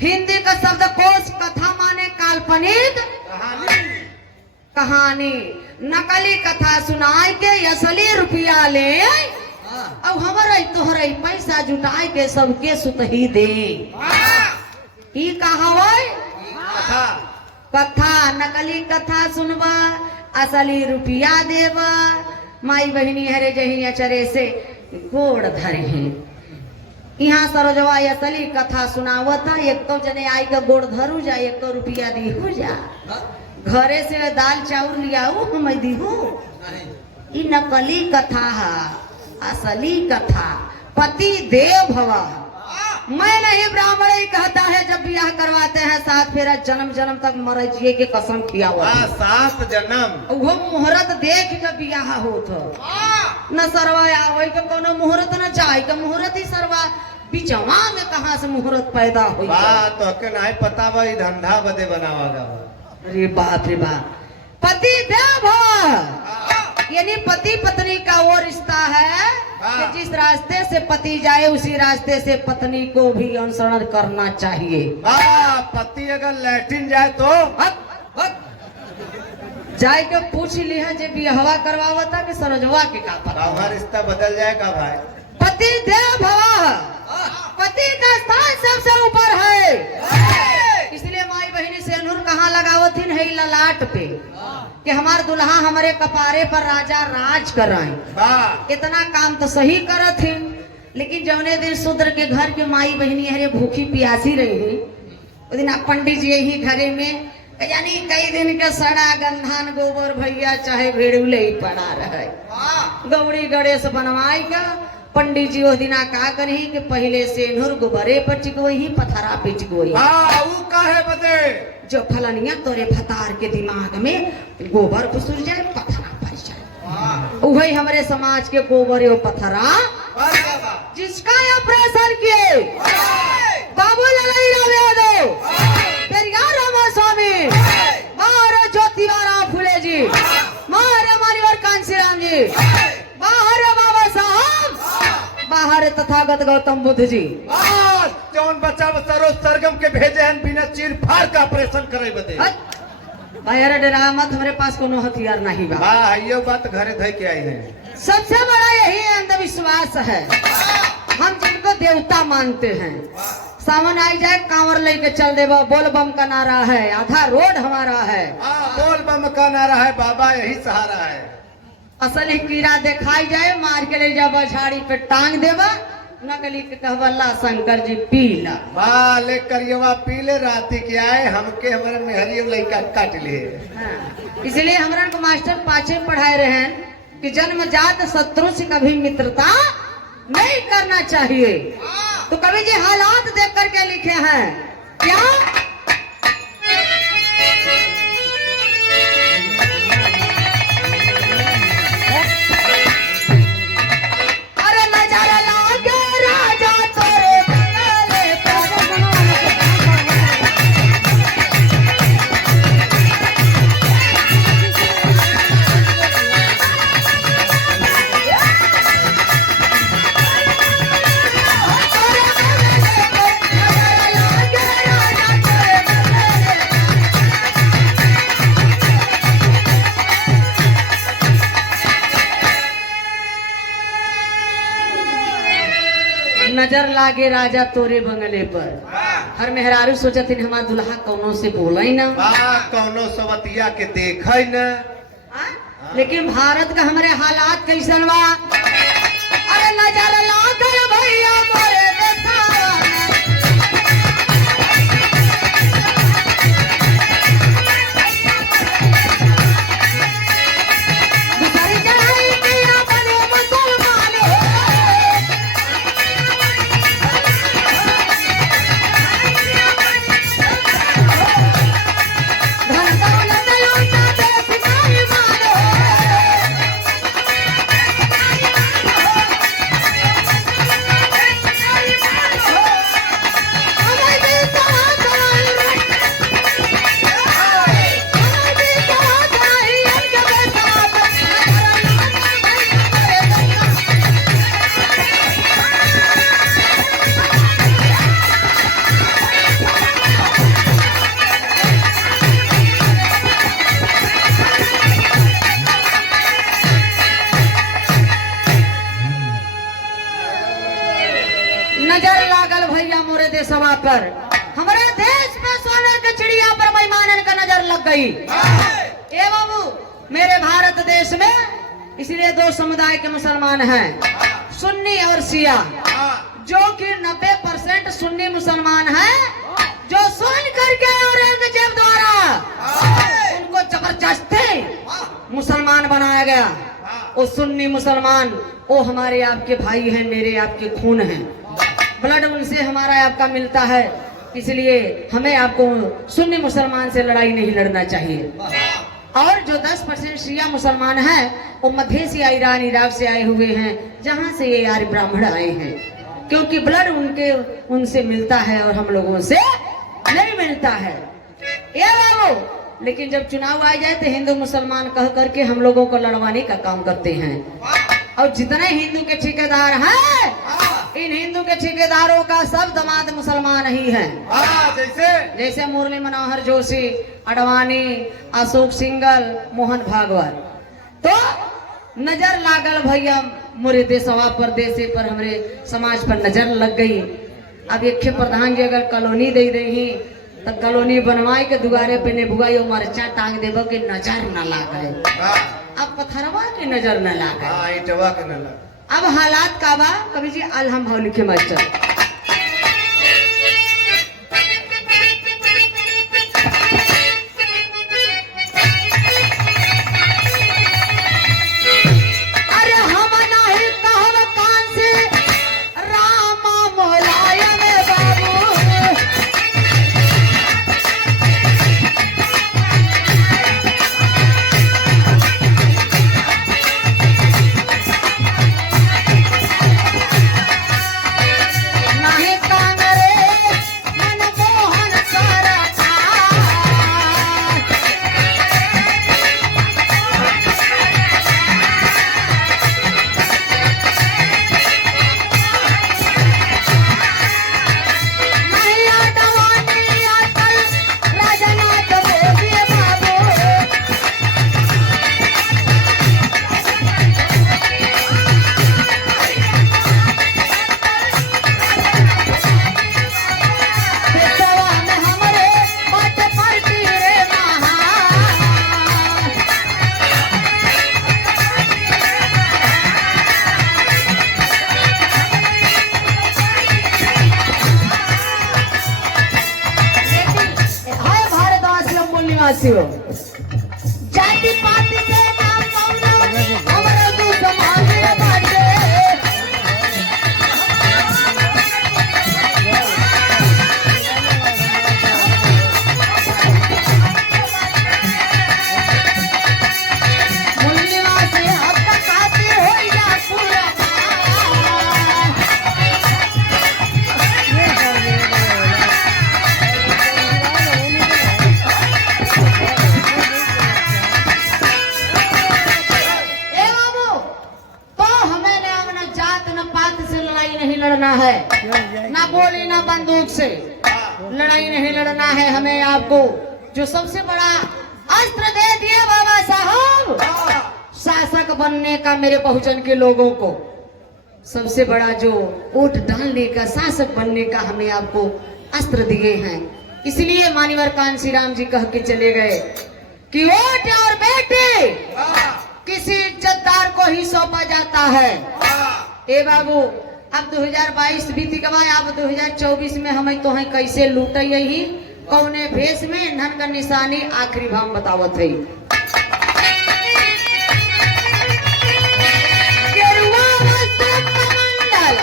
हिंदी का शब्द कोश, कथा माने काल्पनिक कहानी। नकली कथा सुनाए के असली रुपया ले, अब हमारे तोहरे पैसा जुटाए के सबके सुतही दे। ई कहा कथा, नकली कथा सुनबा, असली रुपया देवा। माई बहिनी हरे जही अचरे से गोड़ धरे हैं। यहाँ सरोजवा असली कथा सुनावता, एक तो जने आई का गोड़ धरू जा, एक तो रुपया दी हो जा। घरे से दाल चाउर लियाऊ हम दी हो। ई नकली कथा है, असली कथा पति देव भवा। मैं नहीं, ब्राह्मण ही कहता है जब ब्याह करवाते हैं साथ फेरा जन्म जन्म तक मरे जिए के कसम किया हुआ। 7 जन्म वो मुहूर्त देख के ब्याह होत न सरवा आवे के कोनो मुहूर्त न चाहे के मुहूर्त ही सरवा बिचवा में कहां से मुहूर्त पैदा हुई। बात तो के नहीं पता भाई, धंधा बदे बनावा गा। अरे बाप रे बाप, पति देव यानी पति पत्नी का वो रिश्ता है कि जिस रास्ते से पति जाए उसी रास्ते से पत्नी को भी अनुसरण करना चाहिए। पति अगर लैट्रिन जाए तो जाए के पूछ लिया जे बिहवा करवावता कि सरोजवा के का पता। हमारा रिश्ता बदल जाएगा भाई। पति देव भवा, पति का स्थान सबसे ऊपर है। इसलिए माई बहिनी से नूर कहाँ लगावत है ललाट पे कि हमार दुल्हा हमारे कपारे पर राजा राज कराए। इतना काम तो सही करत है, लेकिन जौने दिन शूद्र के घर के माई बहिनी हरे भूखी प्यासी रही है, उस दिन पंडित जी यही घरे में यानी कई दिन के सड़ा गंधान गोबर भैया चाहे भेड़ुले ही पड़ा रहे। गौड़ी गणेश बनवाई का पंडित जी उस दिना का करी कि पहले से नूर गोबरे पर चिकवही पथरा पे चिकवही। जो फलनिया तोरे भतार के दिमाग में गोबर घुसुर जाए, पथरा पड़ जाए। वही हमारे समाज के गोबर और पथरा जिसका ऑपरेशन किए बाबू ललई राव यादव, पेरियार रामा स्वामी, महाराज ज्योतिबा फुले जी, महाराज मानिवर कांसीराम जी, बाहर बाबा साहब, बाहर तथागत गौतम बुद्ध जी। जौन बच्चा सरोज सरगम के भेजे हैं बिना चीर फाड़ का ऑपरेशन करे बदे। बाहर डरा मत, हमारे पास कोनो हथियार नहीं बा। ये बात घरे धई के आई है। सबसे बड़ा यही अंधविश्वास है। हम जिनको देवता मानते हैं, सावन आई जाए कांवर लेके चल देवा, बोल बम का नारा है, आधा रोड हमारा है। बोल बम का नारा है, बाबा यही सहारा है। असली कीड़ा दिखाई जाए मार के ले जावा, झाड़ी पे टांग देवा, नकली के कहवल्ला शंकर जी पीला ले करियवा पीले राती के आए हमके हमारे मेहरी लड़का काट लिए। इसलिए हमारे को मास्टर पाछे पढ़ाए रहे हैं कि जन्मजात शत्रु से कभी मित्रता नहीं करना चाहिए। तो कवि जी हालात देख करके लिखे हैं क्या, अरे न नजर लागे राजा तोरे बंगले पर। हर मेहरारू सोचत इन हमार दुल्हा कौनो से बोला ही ना, कौनो सवतिया के देखा न। लेकिन भारत का हमारे हालात कैसन बा। अरे नजर लागल भैया मोरे देशवा में। दूसरी चढ़ाई किया बने मुसलमान हो। धन दौलत लूटा देश का ईमान हो। नजर लागल भैया मोरे देशवा पर। हमारे देश में सोने के चिड़िया पर बेईमानन का नजर लग गई। ए बाबू, मेरे भारत देश में इसलिए दो समुदाय के मुसलमान हैं, सुन्नी और शिया, जो कि 90% सुन्नी मुसलमान हैं, जो सुन करके औरंगजेब द्वारा उनको जबरदस्ती मुसलमान बनाया गया। वो सुन्नी मुसलमान, वो हमारे आपके भाई हैं, मेरे आपके खून हैं, ब्लड उनसे हमारा आपका मिलता है। इसलिए हमें आपको सुन्नी मुसलमान से लड़ाई नहीं लड़ना चाहिए। और जो 10% शिया मुसलमान हैं, वो मध्य एशिया, ईरान, इराक से आए हुए हैं, जहां से ये आर्य ब्राह्मण आए हैं, क्योंकि ब्लड उनसे मिलता है और हम लोगों से नहीं मिलता है। ये बाबू, लेकिन जब चुनाव आ जाए तो हिंदू मुसलमान कह करके हम लोगों को लड़वाने का काम करते हैं। और जितने हिंदू के ठेकेदार हैं, इन हिंदू के ठेकेदारों का सब दामाद मुसलमान ही है। जैसे मुरली मनोहर जोशी, अडवाणी, अशोक सिंघल, मोहन भागवत। तो नजर लागल भैया मोरे देशवा पर, देशे पर, हमरे समाज पर नजर लग गई। अब एक प्रधान जी अगर कॉलोनी दे रही तो कॉलोनी बनवाए के दुआरे पे नेबुआई और मरचा टांग देबो के नजर न लागे। अब पत्थरवा के नजर न लागे। अब हालात का बा, कभी जी अलहम भाव लिखे मास्टर। अरे हम नहीं कहब कान से रामा मोहलाया में बाबू। जाति पाति के नाम कौना हमरा तू समाज बाटे। मुल्लिवा से अब तक आते हो या पूरा लड़ना है, ना गोली ना बंदूक से लड़ाई नहीं लड़ना है हमें। आपको जो सबसे बड़ा अस्त्र दे दिया बाबा साहब शासक बनने का, मेरे बहुजन के लोगों को सबसे बड़ा जो वोट डालने का, शासक बनने का हमें आपको अस्त्र दिए हैं। इसलिए मान्यवर कांसी राम जी कह के चले गए कि वोट और बेटे किसी इज्जतदार को ही सौंपा जाता है। ए बाबू, अब 2022 बीत गवा, अब 2024 में हमें तो है कैसे लूटे ही कौने भेष में नन का निशानी आखिरी भाव बतावत है। गेरुआ वस्त्र कमंडल,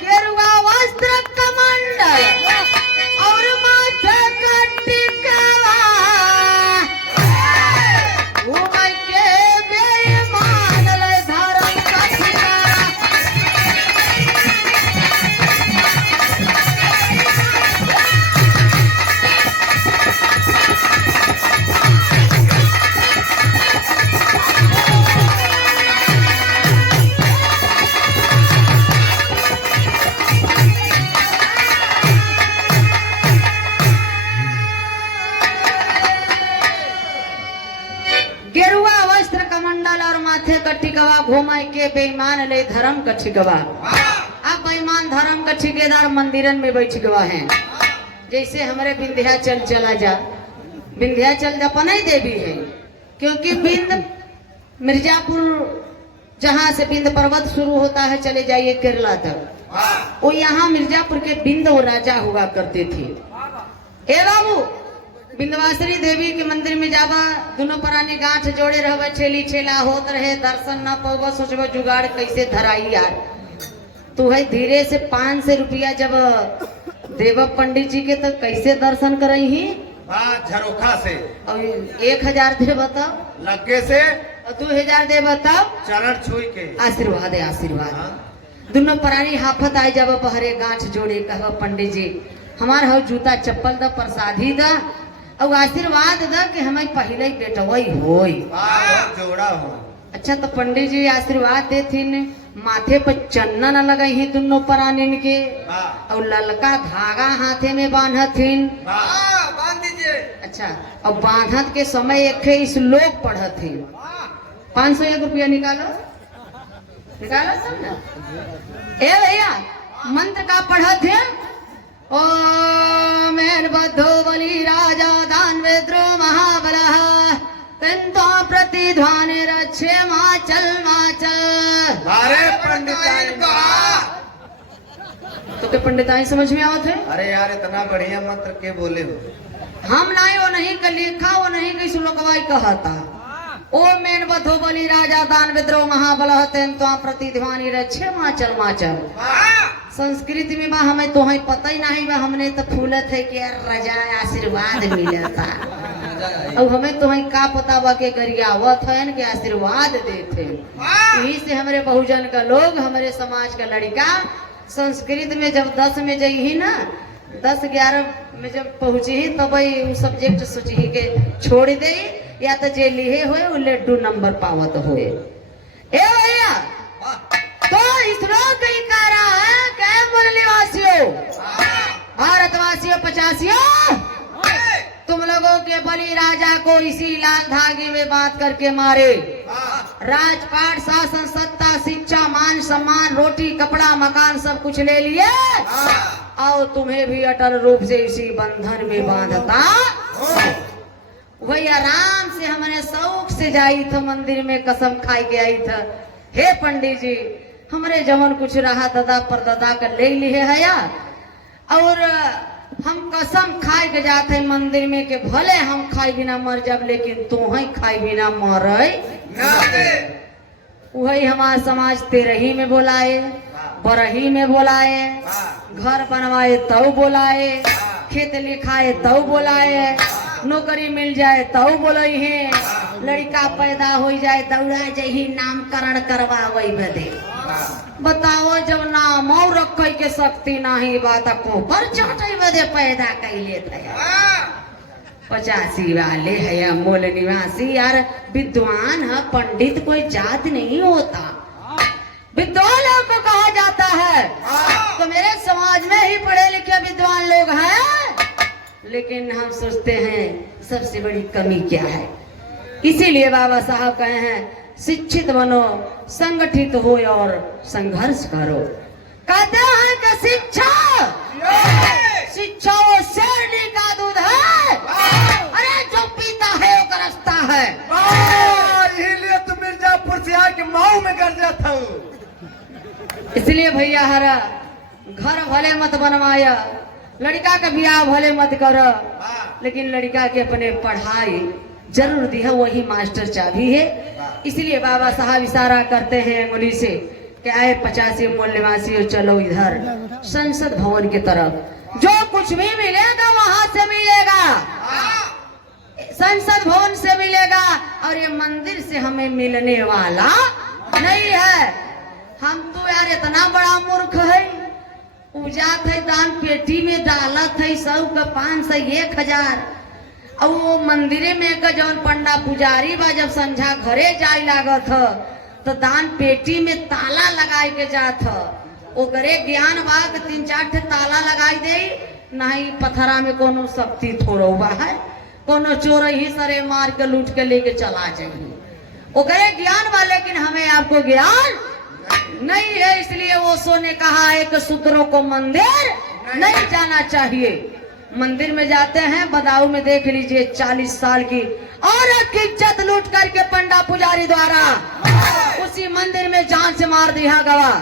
गेरुआ वस्त्र कमंडल और माथे का टिकवा, घूमय के बेईमान ले धर्म का ठिकाना। गेरुआ वस्त्र कमंडल और माथे का टिकवा, घुमाए के बेईमान ले धर्म का ठिकवा। अब बेईमान धर्म का ठिकेदार मंदिरन में बैठ गवा है। जैसे हमारे विंध्याचल चला जा, विंध्याचल जपनई देवी है, क्योंकि बिंद मिर्जापुर जहाँ से बिंद पर्वत शुरू होता है, चले जाइए केरला तक, वो यहाँ मिर्जापुर के बिंद वो राजा हुआ करते थे। ए बाबू, बिंदवासरी देवी के मंदिर में जावा, दोनों परानी गांठ जोड़े रहवे, छेली छेला होत रहे, दर्शन न पावा, सोचबो जुगाड़ कैसे धराई यार। तू है धीरे से 500 रुपया जब देव पंडित जी के, तो कैसे दर्शन करई ही? झरोखा से। और 1000 दे बताओ, लगे से। और 2000 दे बताओ, चरण छुई के। आशीर्वाद है आशीर्वाद। दोनों परानी हाफत आए जब बहरे गांठ जोड़े, कहवा पंडित जी हमार हो जूता चप्पल दा, प्रसादी दा और आशीर्वाद दा कि हमें पहले बेटा वही होई। जोड़ा हो। अच्छा, तो पंडित जी आशीर्वाद देथिन, माथे पर चन्ना न लगाई ही दोनों परानिन के, और ललका धागा हाथे में बांधथिन। बांध दीजिए। अच्छा, और बांधत के समय एक श्लोक पढ़थिन। 501 रुपया निकालो, निकालो सब ना। ए भैया, मंत्र का पढ़थिन, ओम बद्धो बलि राजा दानवेद्रो महाबलः तंतो प्रतिध्वनि रक्षे माचल माचल। अरे पंडिताइन का तो के पंडिताइन समझ में आवत है? अरे यार, इतना बढ़िया मंत्र के बोले हो। हम नहीं, वो नहीं का लिखा, वो नहीं की श्लोकवाई कहता। ओम मेन बद्धो बलि राजा दानवेद्रो महाबलः तंतो प्रतिध्वनि रक्षे माचल माचल। संस्कृत में बा, हमें तो है पता ही नहीं बा, हमने तो फूलत है कि यार राजा आशीर्वाद मिलता, और हमें तो है का पता बा के गरियावत है कि आशीर्वाद देते। यही से हमारे बहुजन का लोग, हमारे समाज का लड़का संस्कृत में जब 10 में जाइए ना, 10-11 में जब पहुंची ही, तब वो सब्जेक्ट सोची के छोड़ दे, या तो जे लिहे हुए वो लड्डू नंबर पावत हुए। ए भैया, तो इस लोग कहीं कह रहा है कि मुरलीवासियों, भारतवासियों, 85, तुम लोगों के बलि राजा को इसी लाल धागे में बांध करके मारे। राजपाट, शासन, सत्ता, शिक्षा, मान सम्मान, रोटी, कपड़ा, मकान सब कुछ ले लिए, और तुम्हें भी अटल रूप से इसी बंधन में बांधता। वही आराम से हमने शौक से जाई था मंदिर में, कसम खाई के आई था, हे पंडित जी हमारे जवन कुछ रहा दादा परदादा का ले लिए है यार, और हम कसम खाए के जाते मंदिर में कि भले हम खाई बिना मर जाब, लेकिन तू ही खाई बिना मर। वही हमारा समाज तेरही में बोलाए, बरही में बोलाए, घर बनवाए तब बोलाए, खेत लिखाए तब बोलाए, नौकरी मिल जाए तब बोलई है, लड़का पैदा हो जाए दौड़ा जही नामकरण करवावई बदे। बताओ, जब नाम और रखे के शक्ति नहीं बात को पर चाटे बदे पैदा कैले थे। 85 वाले है या मूल निवासी यार, विद्वान है, पंडित कोई जात नहीं होता, विद्वान को कहा जाता है। तो मेरे समाज में ही पढ़े लिखे विद्वान लोग हैं, लेकिन हम सोचते हैं सबसे बड़ी कमी क्या है। इसीलिए बाबा साहब कहे हैं शिक्षित बनो, संगठित हो और संघर्ष करो। कहते हैं कि शिक्षा वो शेरनी का दूध है, अरे जो पीता है वो करसता है। इसीलिए तो मिर्जापुर से आके मऊ में कर जाता हूँ। इसलिए भैया हरा घर भले मत बनवाया, लड़का का ब्याह भले मत करो, लेकिन लड़का के अपने पढ़ाई जरूर दी है, वही मास्टर चाबी है। इसलिए बाबा साहब इशारा करते हैं अंगुली से कि आए 85 मूल निवासी चलो इधर संसद भवन की तरफ, जो कुछ भी मिलेगा वहां से मिलेगा, संसद भवन से मिलेगा, और ये मंदिर से हमें मिलने वाला नहीं है। हम तो यार इतना बड़ा मूर्ख है, उजात है दान पेटी में डालत है 100 का 500 1000, और वो मंदिरे में का जौन पंडा पुजारी बा जब संझा घरे जाए लागत ह तो दान पेटी में ताला लगाए के जात ह, ओकरे ज्ञान बा के 3-4 ठे ताला लगाई दे, नहीं पथरा में कोनो शक्ति थोड़ा हुआ है, कोनो चोर ही सरे मार के लूट के लेके चला जाइए, ओकरे ज्ञान बा, लेकिन हमें आपको ज्ञान नहीं है। इसलिए वो सो ने कहा है कि सूत्रों को मंदिर नहीं जाना चाहिए। मंदिर में जाते हैं, बदाऊ में देख लीजिए 40 साल की औरत की इज्जत लूट करके पंडा पुजारी द्वारा उसी मंदिर में जान से मार दिया गवा।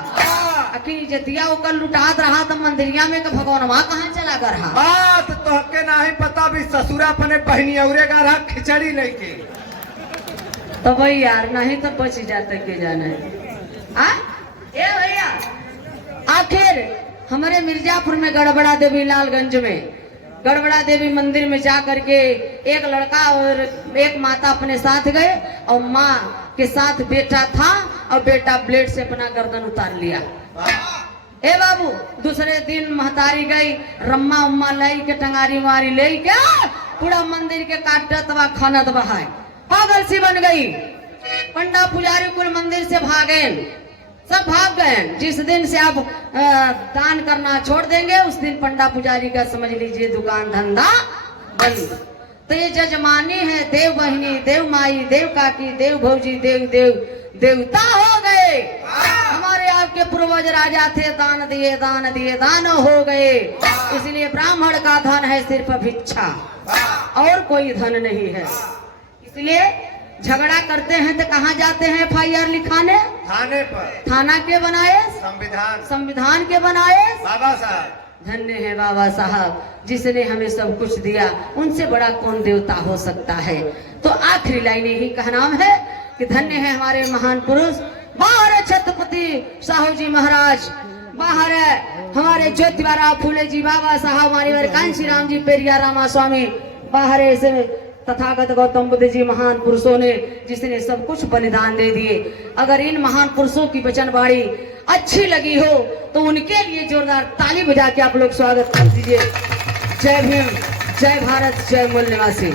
अखिल जतिया ओकर लुटात रहा तो मंदिरिया में भगवान वहां कहाँ चला कर रहा। बात तो हके नहीं पता भी ससुरा अपने बहनी औरे का रहा खिचड़ी लेके, तो भाई यार नहीं तो बच जाते के जाना है। ए भैया, आखिर हमारे मिर्जापुर में गड़बड़ा देवी लालगंज में गड़बड़ा देवी मंदिर में जा करके एक लड़का और एक माता अपने साथ गए, और माँ के साथ बेटा था, और बेटा ब्लेड से अपना गर्दन उतार लिया। ए बाबू, दूसरे दिन महतारी गई, रम्मा उम्मा लाई के टंगारी वारी ले क्या पूरा मंदिर के काटत व खनत बहाय, पागल सी बन गई। पंडा पुजारी कुल मंदिर से भागे, सब भाग गए। जिस दिन से आप दान करना छोड़ देंगे उस दिन पंडा पुजारी का समझ लीजिए दुकान धंधा बंद। तो ये जजमानी है, देव बहिनी, देव माई, देव काकी, देव भौजी, देव देव देवता हो गए। हमारे आपके पूर्वज राजा थे, दान दिए दान दिए दान हो गए। इसलिए ब्राह्मण का धन है सिर्फ भिक्षा, और कोई धन नहीं है। इसलिए झगड़ा करते हैं तो कहाँ जाते हैं FIR लिखाने? थाने पर। थाना के बनाए? संविधान। संविधान के बनाए? बाबा साहब। धन्य है बाबा साहब जिसने हमें सब कुछ दिया, उनसे बड़ा कौन देवता हो सकता है। तो आखिरी लाइन यही का नाम है कि धन्य है हमारे महान पुरुष, बाहर है छत्रपति साहू जी महाराज, बाहर है हमारे ज्योतिबा फूले जी बाबा साहब, हमारे कांशी राम जी पेरिया रामा स्वामी, बाहर ऐसे तथागत गौतम बुद्ध जी, महान पुरुषों ने जिसने सब कुछ बलिदान दे दिए। अगर इन महान पुरुषों की वचनवाणी अच्छी लगी हो तो उनके लिए जोरदार ताली बजा के आप लोग स्वागत कर दीजिए। जय भीम, जय भारत, जय मूल निवासी।